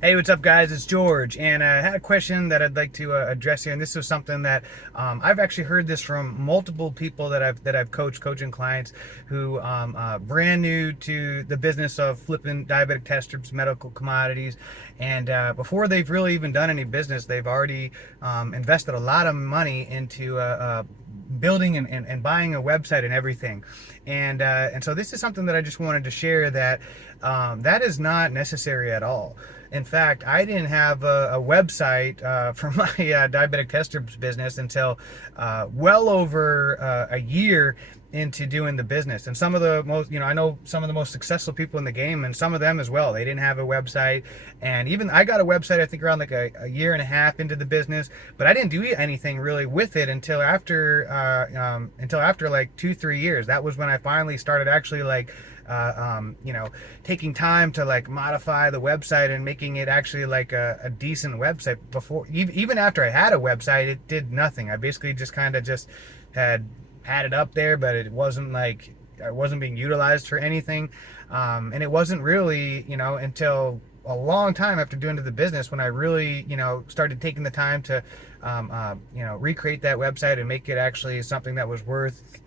Hey, what's up, guys? It's George, and I had a question that I'd like to address here. And this is something that I've actually heard this from multiple people that I've coaching clients who brand new to the business of flipping diabetic test strips, medical commodities, and before they've really even done any business, they've already invested a lot of money into building and buying a website and everything. And so this is something that I just wanted to share that that is not necessary at all. In fact, I didn't have a website for my diabetic test strips business until well over a year into doing the business. And some of the most, I know some of the most successful people in the game, and some of them as well, they didn't have a website. And even I got a website, I think around like a year and a half into the business, but I didn't do anything really with it until after like 2-3 years. That was when I finally started actually like taking time to like modify the website and making it actually like a decent website. Before, even after I had a website, it did nothing. I basically just kind of just had it up there, but it wasn't like, I wasn't being utilized for anything. And it wasn't really, until a long time after doing the business when I really, started taking the time to, recreate that website and make it actually something that was worth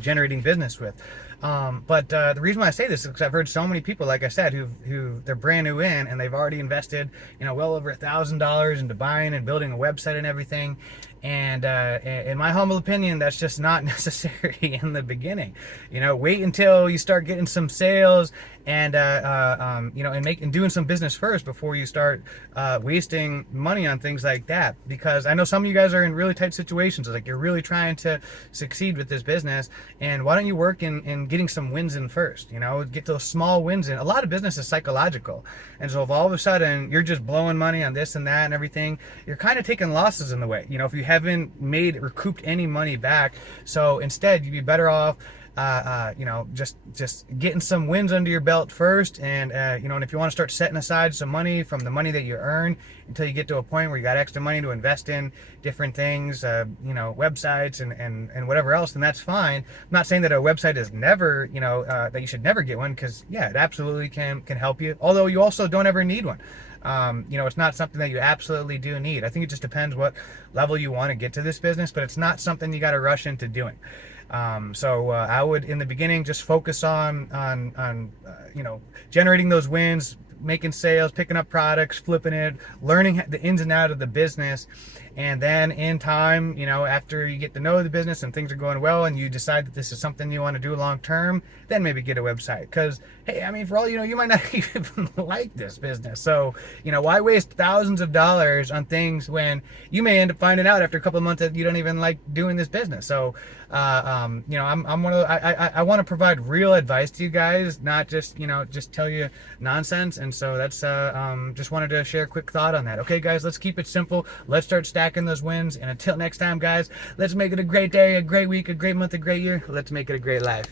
generating business with. But the reason why I say this is because I've heard so many people, like I said, who they're brand new in, and they've already invested, well over $1,000 into buying and building a website and everything. And in my humble opinion, that's just not necessary in the beginning. Wait until you start getting some sales and and doing some business first before you start wasting money on things like that. Because I know some of you guys are in really tight situations, like you're really trying to succeed with this business, and why don't you work in getting some wins in first? Get those small wins in. A lot of business is psychological, and so if all of a sudden you're just blowing money on this and that and everything, you're kind of taking losses in the way. If you haven't recouped any money back, so instead you'd be better off just getting some wins under your belt first, and and if you want to start setting aside some money from the money that you earn until you get to a point where you got extra money to invest in different things, websites and whatever else, then that's fine. I'm not saying that a website is never, that you should never get one, because yeah, it absolutely can help you. Although you also don't ever need one. It's not something that you absolutely do need. I think it just depends what level you want to get to this business, but it's not something you got to rush into doing. So I would, in the beginning, just focus on generating those wins, making sales, picking up products, flipping it, learning the ins and outs of the business. And then in time, after you get to know the business and things are going well and you decide that this is something you want to do long term, then maybe get a website. Because, hey, I mean, for all you might not even like this business. So, why waste thousands of dollars on things when you may end up finding out after a couple of months that you don't even like doing this business? So, I'm one of I want to provide real advice to you guys, not just, just tell you nonsense. And so that's, just wanted to share a quick thought on that. Okay, guys, let's keep it simple. Let's start stacking those wins. And until next time, guys, let's make it a great day, a great week, a great month, a great year. Let's make it a great life.